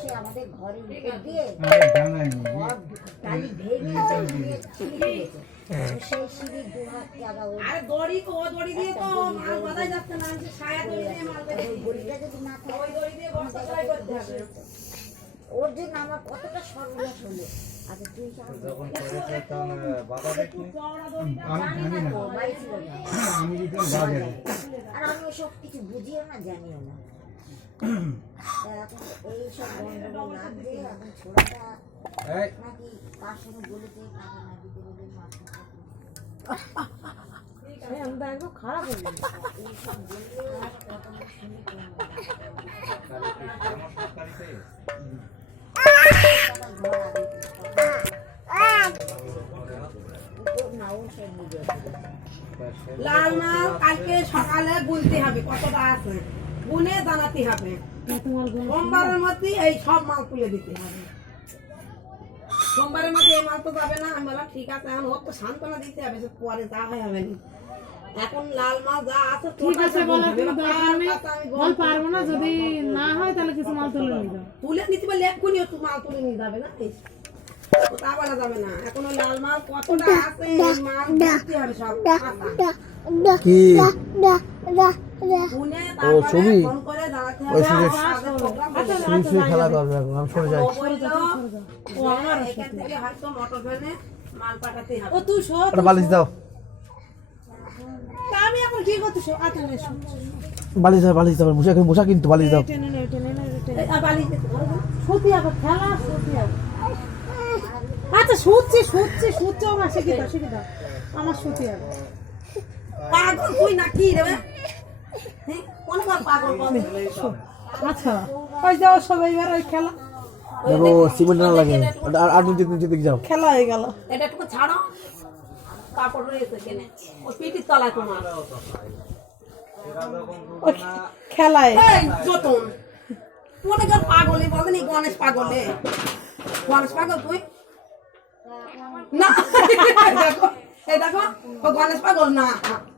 সে আমাদের ঘরের উপর দিয়ে টালি ভেঙে সেই সিঁড়ির দু হাত জায়গা গড়িটা যদি না থাকে ওর জন্য আমার কতটা সর্বনাশ হলো। আচ্ছা তুই আর আমি ওসব কিছু বুঝিও না জানিও না। এখন এইসব গন্ডগোল লাগছে। এখন ছোড়াটা নাকি কার সঙ্গে বলেছে কাকে না দিতে বলে একদম খারাপ হয়ে গেছে। এইসব বললে কথা শুনে লাল মাল কালকে সকালে গুনতে হবে কতটা আছে, গুনে জানাতে হবে। সোমবারের মধ্যে এই সব মাল তুলে দিতে হবে। সোমবারের মধ্যে এই মাল তো যাবে না। আমি বললাম ঠিক আছে, এখন ওর তো সান্ত্বনা দিতে হবে, পরে যা হয় হবে না। এখন লাল মাল যা আছে ঠিক আছে বলা তুমি দরকার নেই, বল পারবো না, যদি না হয় তাহলে কিছু মাল তুলে নিবে, তুলে নিতে পারলে এক্ষুনি একটু মাল তুলে নিয়ে যাবে না, তা বলা যাবে না। এখন ওই লাল মাল কতটা আছে মাল দিতে হবে সব কি গুনে ও ছবি ফোন করে জানাতে ওই হবে। সুযোগ খেলা করবে এখন আমি সরে যাই। ও আমার এখান থেকে হয়তো মোটর ভ্যানে মাল পাঠাতে হবে। ও তুই শোন, একটা বালিশ দাও, আমি এখন কি করতে শো আতে নে শো বালিশ দাও, বালিশ দাও, বসা কিন্তু বালিশ দাও। টেনে নে টেনে নে টেনে এই বালি সত্যি আবার খেলা সত্যি আবার। আচ্ছা শুচ্ছে আমার শিখে দাও আমার সত্যি আবার। পাগল তুই না কি রে? হ্যাঁ কোন পাগল বল? আচ্ছা ওই যাও সবাই এবার ওই খেলা দেখো সিমেন্ট না লাগে, আর নিচে যাও। খেলা হয়ে গেল। এটা একটু ছাড়ো, কাপড় রয়েছে কেনে ও পিটির তলায় তোমার খেলায় এই যতন মনে কর পাগলই বলেনি গণেশ পাগলে। গণেশ পাগল তুই না? দেখো এই দেখো ও গণেশ পাগল না,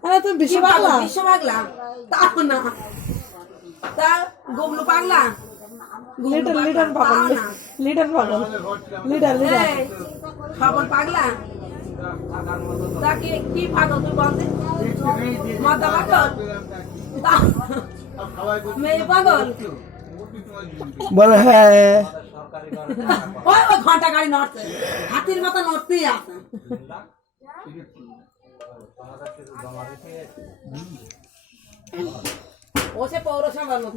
আরে তুমি বিশ্ব পাগলা, বিশ্ব পাগলা তা না, তা গোবলু পাগলা, লিডার পাগল লিডার খবর পাগলা। তা কি পাগল তুই বলতে? মাথা পাগল, মেয়ে পাগল, বলে হ্যাঁ ওই ঘন্টা গাড়ি নড়ছে, হাতির মতো নড়তেই আছে। ও সে পৌরসভার লোক।